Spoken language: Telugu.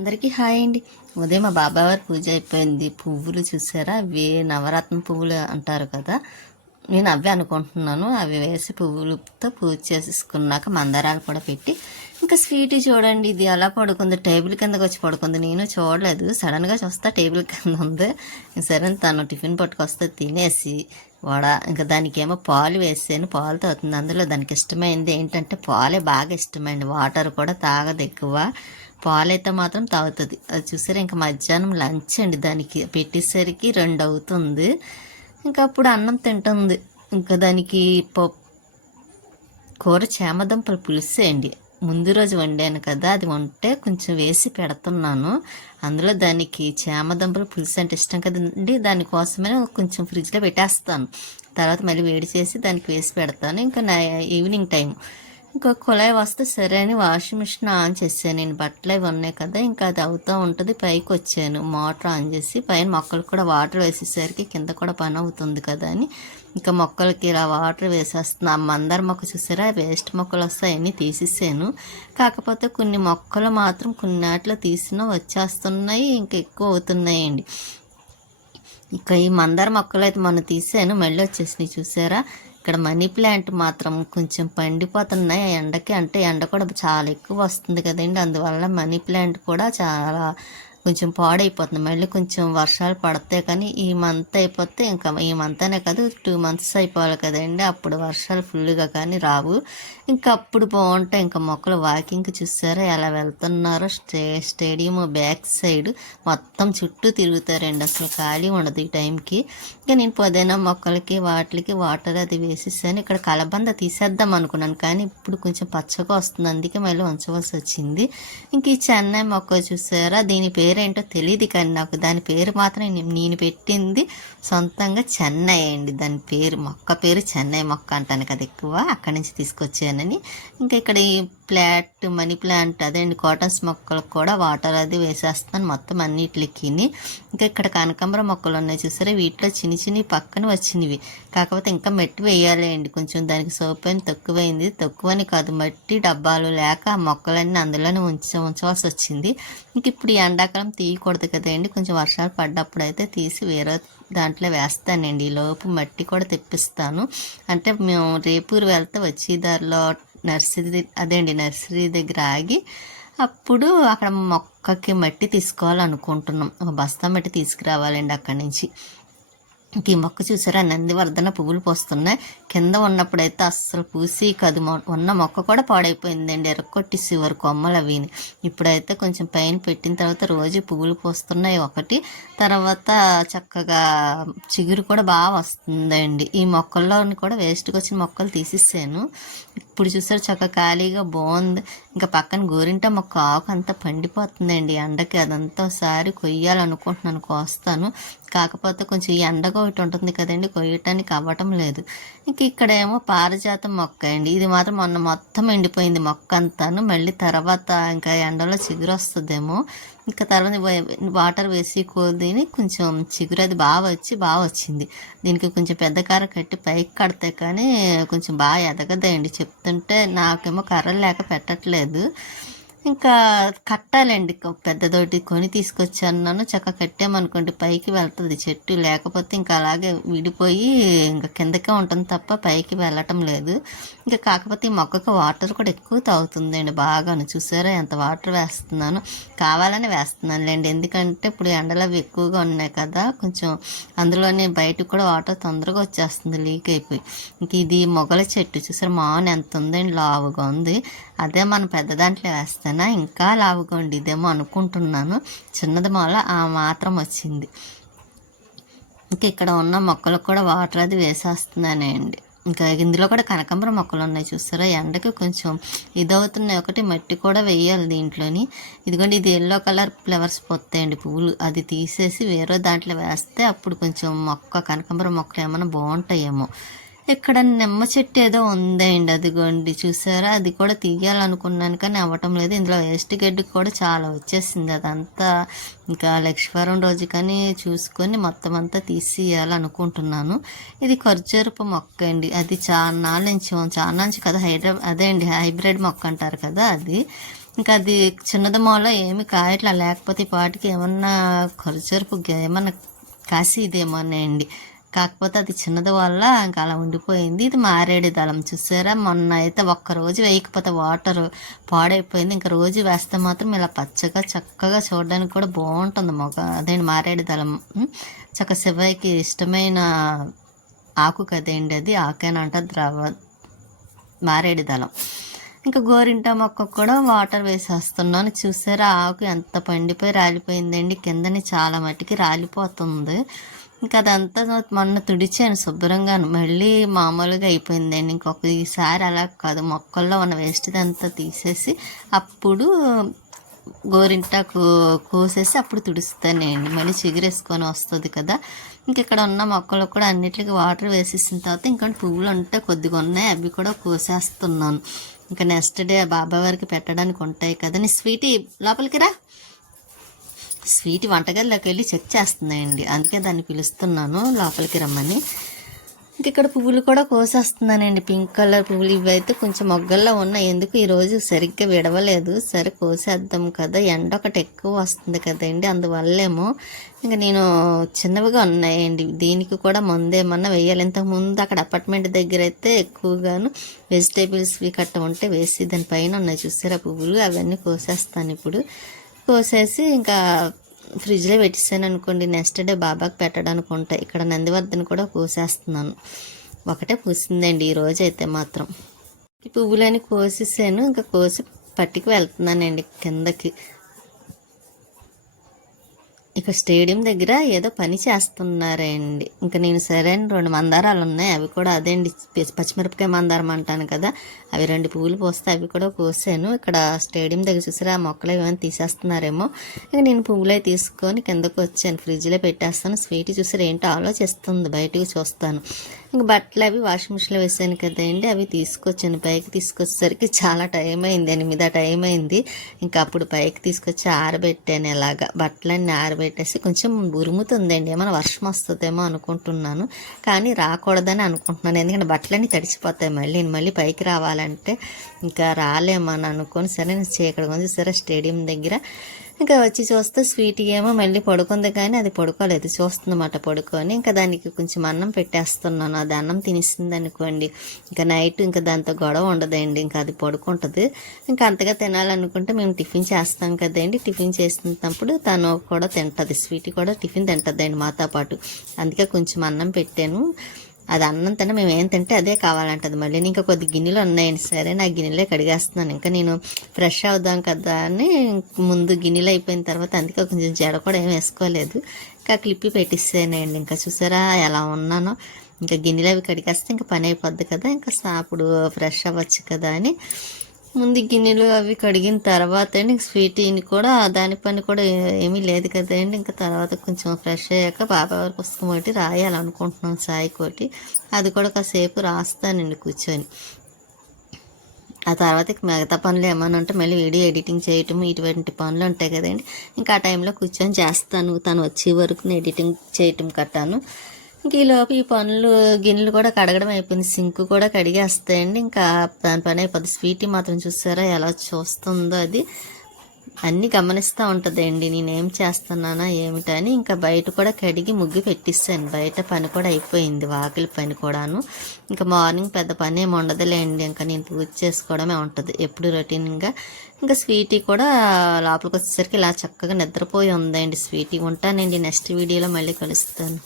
అందరికీ హాయ్ అండి. ఉదయం మా బాబావారి పూజ అయిపోయింది. పువ్వులు చూసారా, అవి నవరత్న పువ్వులు అంటారు కదా, నేను అవే అనుకుంటున్నాను. అవి వేసి పువ్వులతో పూజ చేసుకున్నాక మందారాలు కూడా పెట్టి, ఇంకా స్వీట్ చూడండి, ఇది అలా పడుకుంది, టేబుల్ కిందకి వచ్చి పడుకుంది. నేను చూడలేదు, సడన్గా చూస్తా టేబుల్ కింద ఉంది. సరే తను టిఫిన్ పట్టుకొస్తే తినేసి వడ, ఇంకా దానికి ఏమో పాలు వేసాను, పాలు తాగుతుంది. అందులో దానికి ఇష్టమైంది ఏంటంటే పాలే బాగా ఇష్టమైంది, వాటర్ కూడా తాగదు ఎక్కువ, పాలైతే మాత్రం తాగుతుంది. అది చూసారా, ఇంకా మధ్యాహ్నం లంచ్ అండి, దానికి పెట్టేసరికి 2 అవుతుంది. ఇంకా అప్పుడు అన్నం తింటుంది. ఇంకా దానికి కూర చేమదుంపల పులుసు అండి, ముందు రోజు వండాను కదా, అది వంటే కొంచెం వేసి పెడుతున్నాను. అందులో దానికి చేమదుంపల పులుసు అంటే ఇష్టం కదండి, దానికోసమే కొంచెం ఫ్రిడ్జ్లో పెట్టేస్తాను. తర్వాత మళ్ళీ వేడి చేసి దానికి వేసి పెడతాను. ఇంకా ఈవినింగ్ టైం ఇంకో కుళాయి వస్తే సరే అని వాషింగ్ మిషన్ ఆన్ చేసాను. నేను బట్టలు అవి ఉన్నాయి కదా, ఇంకా అది అవుతూ ఉంటుంది. పైకి వచ్చాను, మోటార్ ఆన్ చేసి పైన మొక్కలకు కూడా వాటర్ వేసేసరికి కింద కూడా పని అవుతుంది కదా అని ఇంకా మొక్కలకి ఇలా వాటర్ వేసేస్తున్నా. మందార మొక్క చూసారా, వేస్ట్ మొక్కలు వస్తాయి, అన్నీ తీసేసాను. కాకపోతే కొన్ని మొక్కలు మాత్రం కొన్ని నాట్లో తీసినా వచ్చేస్తున్నాయి, ఇంకా ఎక్కువ అవుతున్నాయండి. ఇక ఈ మందార మొక్కలు అయితే మొన్న తీసాను, మళ్ళీ వచ్చేసినాయి చూసారా. ఇక్కడ మనీ ప్లాంట్ మాత్రం కొంచెం పండిపోతున్నాయి ఎండకి, అంటే ఎండ కూడా చాలా ఎక్కువ వస్తుంది కదండి, అందువల్ల మనీ ప్లాంట్ కూడా చాలా కొంచెం పాడైపోతుంది. మళ్ళీ కొంచెం వర్షాలు పడితే కానీ ఈ మంత్ అయిపోతే, ఇంకా ఈ మంత్ అనే కాదు 2 months అయిపోవాలి కదండి, అప్పుడు వర్షాలు ఫుల్గా కానీ రావు. ఇంకా అప్పుడు బాగుంటాయి. ఇంకా మొక్కలు వాకింగ్కి చూసారా ఎలా వెళ్తున్నారో, స్టేడియం బ్యాక్ సైడ్ మొత్తం చుట్టూ తిరుగుతారండి, అసలు ఖాళీ ఉండదు ఈ టైంకి. ఇంకా నేను పుదీనా మొక్కలకి వాటికి వాటర్ అది వేసేసాను. ఇక్కడ కలబంద తీసేద్దాం అనుకున్నాను, కానీ ఇప్పుడు కొంచెం పచ్చగా వస్తుంది, అందుకే మళ్ళీ ఉంచవలసి వచ్చింది. ఇంక ఈ చెన్నై మొక్క చూసారా, దీని పేరేంటో తెలియదు, కానీ నాకు దాని పేరు మాత్రం నేను పెట్టింది సొంతంగా చెన్నై అండి. దాని పేరు, మొక్క పేరు చెన్నై మొక్క అంటాను కదా ఎక్కువ, అక్కడి నుంచి తీసుకొచ్చానని. ఇంకా ఇక్కడ ఈ మనీ ప్లాంట్ అదే అండి, కాటన్స్ మొక్కలకు కూడా వాటర్ అది వేసేస్తాను మొత్తం అన్నిటికి. ఇంకా ఇక్కడ కనకాంబరం మొక్కలు ఉన్నాయి చూసారా, వీటిలో చిన్ని పక్కన వచ్చినవి, కాకపోతే ఇంకా మట్టి వేయాలి అండి. కొంచెం దానికి సోపైన తక్కువైంది, తక్కువని కాదు, మట్టి డబ్బాలు లేక ఆ మొక్కలన్నీ అందులోనే ఉంచవలసి వచ్చింది. ఇంక ఇప్పుడు ఈ ఎండాకాలం తీయకూడదు కదండి, కొంచెం వర్షాలు పడ్డప్పుడు అయితే తీసి వేరే దాంట్లో వేస్తానండి. ఈ లోపు మట్టి కూడా తెప్పిస్తాను. అంటే మేము రేపూరు వెళ్తే వచ్చే దారిలో నర్సరీ దగ్గర ఆగి అప్పుడు అక్కడ మొక్కకి మట్టి తీసుకోవాలనుకుంటున్నాం. ఒక బస్తా మట్టి తీసుకురావాలండి అక్కడి నుంచి. ఈ మొక్క చూసారా, నందివర్ధన పువ్వులు పోస్తున్నాయి. కింద ఉన్నప్పుడైతే అస్సలు పూసి కాదు, ఉన్న మొక్క కూడా పాడైపోయిందండి, ఎరక్కొట్టేసి వరకు కొమ్మలు అవిని. ఇప్పుడైతే కొంచెం పైన పెట్టిన తర్వాత రోజు పువ్వులు పోస్తున్నాయి ఒకటి, తర్వాత చక్కగా చిగురు కూడా బాగా వస్తుందండి. ఈ మొక్కల్లోని కూడా వేస్ట్గా వచ్చిన మొక్కలు తీసేసాను. ఇప్పుడు చూసారు చక్కగా ఖాళీగా బాగుంది. ఇంకా పక్కన గోరింట మొక్క ఆకు అంతా పండిపోతుందండి ఎండకి, అదంతా ఒకసారి కొయ్యాలనుకుంటున్నాను, కోస్తాను. కాకపోతే కొంచెం ఈ ఎండగా ఒకటి ఉంటుంది కదండి, కొయ్యటానికి అవ్వటం లేదు. ఇంక ఇక్కడేమో పారిజాతం మొక్క అండి, ఇది మాత్రం మొత్తం ఎండిపోయింది మొక్క అంతాను. మళ్ళీ తర్వాత ఇంకా ఎండలో చిగురు వస్తుందేమో, ఇంకా తర్వాత వాటర్ వేసి కోదిని కొంచెం చిగురు అది బాగా వచ్చింది. దీనికి కొంచెం పెద్ద కర్ర కట్టి పైకి కడితే కానీ కొంచెం బాగా ఎదగదండి. చెప్తుంటే నాకేమో కర్రలు లేక పెట్టట్లేదు. ఇంకా కట్టాలండి, పెద్దదోటి కొని తీసుకొచ్చాను, చక్కగా కట్టామనుకోండి పైకి వెళ్తుంది చెట్టు, లేకపోతే ఇంకా అలాగే విడిపోయి ఇంకా కిందకే ఉంటుంది తప్ప పైకి వెళ్ళటం లేదు. ఇంకా కాకపోతే ఈ మొక్కకు వాటర్ కూడా ఎక్కువ తాగుతుందండి బాగాను. చూసారా ఎంత వాటర్ వేస్తున్నాను, కావాలని వేస్తున్నానులేండి, ఎందుకంటే ఇప్పుడు ఎండలు అవి ఎక్కువగా ఉన్నాయి కదా, కొంచెం అందులోనే బయటకు కూడా వాటర్ తొందరగా వచ్చేస్తుంది లీక్ అయిపోయి. ఇంక ఇది మొగల చెట్టు చూసారా, మాన్ ఎంత ఉందండి, లావుగా ఉంది. అదే మనం పెద్ద దాంట్లో వేస్తానా ఇంకా లావుగా ఉండి ఇదేమో అనుకుంటున్నాను, చిన్నది మొల ఆ మాత్రం వచ్చింది. ఇంకా ఇక్కడ ఉన్న మొక్కలకు కూడా వాటర్ అది వేసేస్తున్నానండి. ఇంకా ఇందులో కూడా కనకాంబరం మొక్కలు ఉన్నాయి చూస్తారా, ఎండకి కొంచెం ఇదవుతున్నాయి. ఒకటి మట్టి కూడా వేయాలి దీంట్లోని. ఇదిగోండి, ఇది ఎల్లో కలర్ ఫ్లవర్స్ పోతాయండి పువ్వులు, అది తీసేసి వేరే దాంట్లో వేస్తే అప్పుడు కొంచెం కనకాంబరం మొక్కలు ఏమైనా బాగుంటాయేమో. ఇక్కడ నిమ్మ చెట్టు ఏదో ఉందండి, అదిగోండి చూసారా, అది కూడా తీయాలనుకున్నాను కానీ అవ్వటం లేదు. ఇందులో వేస్ట్ గడ్డి కూడా చాలా వచ్చేసింది, అదంతా ఇంకా లక్ష్మీవారం రోజు కానీ చూసుకొని మొత్తం అంతా తీసేయాలనుకుంటున్నాను. ఇది ఖర్జూరపు మొక్క అండి, అది చాలా నుంచి కదా, అదే అండి హైబ్రిడ్ మొక్క అంటారు కదా అది. ఇంకా అది చిన్నది మూల ఏమి కాయట్లా, లేకపోతే ఈ పాటికి ఏమన్నా ఖర్చు ఏమన్నా కాసి ఇదేమోనండి. కాకపోతే అది చిన్నది వల్ల ఇంకా అలా ఉండిపోయింది. ఇది మారేడు దళం చూసారా, మొన్న అయితే ఒక్కరోజు వేయకపోతే వాటర్ పాడైపోయింది. ఇంకా రోజు వేస్తే మాత్రం ఇలా పచ్చగా చక్కగా చూడడానికి కూడా బాగుంటుంది అదేంటి మారేడు దళం. చక్క శివయ్యకి ఇష్టమైన ఆకు కదండి, అది ఆకేనంట మారేడు దళం. ఇంకా గోరింట మొక్క కూడా వాటర్ వేసేస్తున్నాను. చూసారా ఆకు ఎంత పండిపోయి రాలిపోయిందండి, కిందని చాలా మట్టికి రాలిపోతుంది. ఇంకా అదంతా మొన్న తుడిచాను శుభ్రంగా, మళ్ళీ మామూలుగా అయిపోయిందండి. ఇంకొకసారి అలా కాదు, మొక్కల్లో ఉన్న వేస్ట్ అంతా తీసేసి అప్పుడు గోరింటాకు కోసేసి అప్పుడు తుడుస్తానండి, మళ్ళీ చిగురేసుకొని వస్తుంది కదా. ఇంక ఇక్కడ ఉన్న మొక్కలు కూడా అన్నిటికీ వాటర్ వేసేసిన తర్వాత ఇంకా పువ్వులు ఉంటే కొద్దిగా ఉన్నాయి, అవి కూడా కోసేస్తున్నాను. ఇంకా నెక్స్ట్ డే బాబాయ్ వారికి పెట్టడానికి ఉంటాయి కదా. నీ స్వీటీ లోపలికి రా, స్వీట్ వంటగదిలోకి వెళ్ళి చెక్ చేస్తున్నాయండి, అందుకే దాన్ని పిలుస్తున్నాను లోపలికి రమ్మని. ఇంక ఇక్కడ పువ్వులు కూడా కోసేస్తున్నానండి, పింక్ కలర్ పువ్వులు. ఇవైతే కొంచెం మొగ్గల్లో ఉన్నాయి, ఎందుకు ఈరోజు సరిగ్గా విడవలేదు. సరే కోసేద్దాం కదా, ఎండ ఒకటి ఎక్కువ వస్తుంది కదండి, అందువల్లేమో. ఇంకా నేను చిన్నవిగా ఉన్నాయండి, దీనికి కూడా ముందేమన్నా వేయాలి. ఇంతకుముందు అక్కడ అపార్ట్మెంట్ దగ్గర అయితే ఎక్కువగాను వెజిటేబుల్స్ కట్ట ఉంటే వేసి దానిపైన ఉన్నాయి చూసారా పువ్వులు, అవన్నీ కోసేస్తాను ఇప్పుడు. కోసేసి ఇంకా ఫ్రిడ్జ్లో పెట్టేసాను అనుకోండి, నెక్స్ట్ డే బాబాకి పెట్టడానికి ఉంటాయి. ఇక్కడ నందివర్ధన్ కూడా కోసేస్తున్నాను, ఒకటే పూసిందండి ఈరోజు అయితే మాత్రం. ఈ పువ్వులని కోసేసాను, ఇంకా కోసి పట్టుకు వెళ్తున్నానండి కిందకి. ఇక స్టేడియం దగ్గర ఏదో పని చేస్తున్నారండి. ఇంకా నేను సరే అని 2 మందారాలు ఉన్నాయి, అవి కూడా అదేండి పచ్చిమిరపకాయ మందారం అంటాను కదా, అవి 2 పువ్వులు పోస్తే అవి కూడా కోసాను. ఇక్కడ స్టేడియం దగ్గర చూసారా ఆ మొక్కలు ఏమైనా తీసేస్తున్నారేమో. ఇక నేను పువ్వులే తీసుకొని కిందకు వచ్చాను, ఫ్రిడ్జ్లో పెట్టేస్తాను. స్వీట్ చూసారు ఏంటో ఆలోచిస్తుంది, బయటకు చూస్తాను. ఇంక బట్టలు అవి వాషింగ్ మిషన్లో వేసాను కదండి, అవి తీసుకొచ్చాను. పైకి తీసుకొచ్చేసరికి చాలా టైం అయింది, 8 టైం అయింది. ఇంకా అప్పుడు పైకి తీసుకొచ్చి ఆరబెట్టాను. ఇలాగా బట్టలన్నీ ఆరబెట్టేసి కొంచెం ఉరుముతుందండి, ఏమైనా వర్షం వస్తుందేమో అనుకుంటున్నాను, కానీ రాకూడదని అనుకుంటున్నాను. ఎందుకంటే బట్టలన్నీ తడిచిపోతాయి, మళ్ళీ పైకి రావాలంటే ఇంకా రాలేమని అనుకొని సరే నేను చీకటి కొంచెం సరే స్టేడియం దగ్గర ఇంకా వచ్చి చూస్తే స్వీట్ ఏమో మళ్ళీ పడుకుంది, కానీ అది పడుకోలేదు, చూస్తుందన్నమాట పడుకొని. ఇంకా దానికి కొంచెం అన్నం పెట్టేస్తున్నాను, అది అన్నం తినేసింది అనుకోండి ఇంకా నైట్ ఇంకా దాంతో గొడవ ఉండదండి, ఇంకా అది పడుకుంటుంది. ఇంకా అంతగా తినాలనుకుంటే మేము టిఫిన్ చేస్తాం కదండి, టిఫిన్ చేసినప్పుడు తను కూడా తింటుంది, స్వీట్ కూడా టిఫిన్ తింటుందండి మాతో పాటు. అందుకే కొంచెం అన్నం పెట్టాను, అది అన్నం తిన్నా మేము ఏం తింటే అదే కావాలంటది. మళ్ళీ ఇంకా కొద్ది గిన్నెలు ఉన్నాయండి, సరే నా గిన్నెలే కడిగేస్తున్నాను. ఇంకా నేను ఫ్రెష్ అవుదాం కదా అని ముందు గిన్నెలు అయిపోయిన తర్వాత, అందుకే కొంచెం జడ కూడా ఏం వేసుకోలేదు, ఇంకా క్లిప్పి పెట్టిస్తానండి. ఇంకా చూసారా ఎలా ఉన్నానో. ఇంకా గిన్నెలు అవి కడిగేస్తే ఇంకా పని అయిపోద్ది కదా, ఇంకా అప్పుడు ఫ్రెష్ అవ్వచ్చు కదా అని ముందు గిన్నెలు అవి కడిగిన తర్వాత స్వీటీని కూడా దాని పని కూడా ఏమీ లేదు కదండి. ఇంకా తర్వాత కొంచెం ఫ్రెష్ అయ్యాక బాబాయ్ వారి పుస్తకం ఒకటి రాయాలనుకుంటున్నాం, సాయికోటి, అది కూడా కాసేపు రాస్తానండి కూర్చొని. ఆ తర్వాత మిగతా పనులు ఏమైనా ఉంటే మళ్ళీ వీడియో ఎడిటింగ్ చేయటం ఇటువంటి పనులు ఉంటాయి కదండి, ఇంకా ఆ టైంలో కూర్చొని చేస్తాను. తను వచ్చే వరకు ఎడిటింగ్ చేయటం కట్టాను. ఇంక ఈలోపు ఈ పనులు గిన్నెలు కూడా కడగడం అయిపోయింది, సింక్ కూడా కడిగేస్తాయండి. ఇంకా దాని పని అయిపోద్ది. స్వీటీ మాత్రం చూసారా ఎలా చూస్తుందో, అది అన్నీ గమనిస్తూ ఉంటుందండి నేనేం చేస్తున్నానా ఏమిటని. ఇంకా బయట కూడా కడిగి ముగ్గు పెట్టిస్తాను, బయట పని కూడా అయిపోయింది, వాకిలి పని కూడాను. ఇంకా మార్నింగ్ పెద్ద పని ఏమి ఉండదులేండి, ఇంకా నేను పూజ చేసుకోవడమే ఉంటుంది ఎప్పుడు రొటీన్గా. ఇంకా స్వీటీ కూడా లోపలికి వచ్చేసరికి ఇలా చక్కగా నిద్రపోయి ఉందండి స్వీటీ. ఉంటానండి, నెక్స్ట్ వీడియోలో మళ్ళీ కలుస్తాను.